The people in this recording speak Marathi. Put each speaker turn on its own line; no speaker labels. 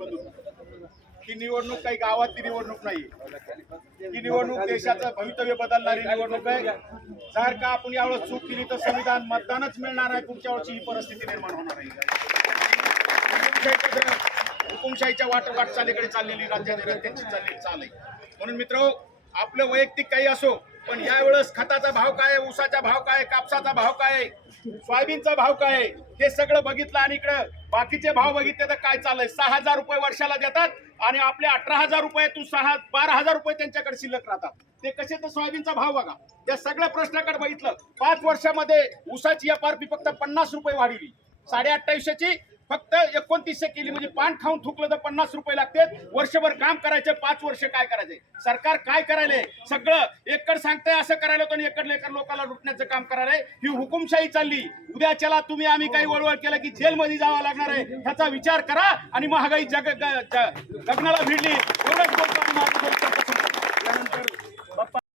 बंधू ही निवडणूक काही गावातली निवडणूक नाही ही निवडणूक देशाचं भवितव्य बदलणारी निवडणूक आहे. जर का आपण यावेळेस चूक केली तर संविधान मतदानच मिळणार आहे. पुढच्या वर्षी ही परिस्थिती निर्माण होणार आहे. हुकुमशाहीच्या वाटोवाट चालीकडे चाललेली राज्याने रस्त्यांची चाललेली चाल आहे. म्हणून मित्र आपलं वैयक्तिक काही असो पण यावेळेस खताचा भाव काय ऊसाचा भाव काय कापसाचा भाव काय आहे सोयाबीनचा भाव काय आहे? ते सगळं बघितलं आणि इकडं बाकीचे भाव बघितले तर काय चाललंय? सहा हजार रुपये वर्षाला देतात आणि आपले अठरा हजार रुपये तू सहा बारा हजार रुपये त्यांच्याकडे शिल्लक राहतात. ते कसे तर सोयाबीनचा भाव बघा. त्या सगळ्या प्रश्नाकडे बघितलं. पाच वर्षामध्ये ऊसाची एफ आर पी फक्त पन्नास रुपये वाढवली साडे अठ्ठावीसशेची फक्त एकोणतीसशे केली. म्हणजे पान खाऊन थुकलं तर पन्नास रुपये लागते. वर्षभर काम करायचे पाच वर्ष काय करायचे? सरकार काय करायलंय सगळं एकड सांगताय असं करायला होतं आणि एकड लेकर लोकांना लुटण्याचं काम करायला. ही हुकुमशाही चालली. उद्या चला तुम्ही आम्ही काही वळवळ केलं की जेलमध्ये जावं लागणार आहे. ह्याचा विचार करा आणि महागाई जग गगनाला भिडली. एवढंच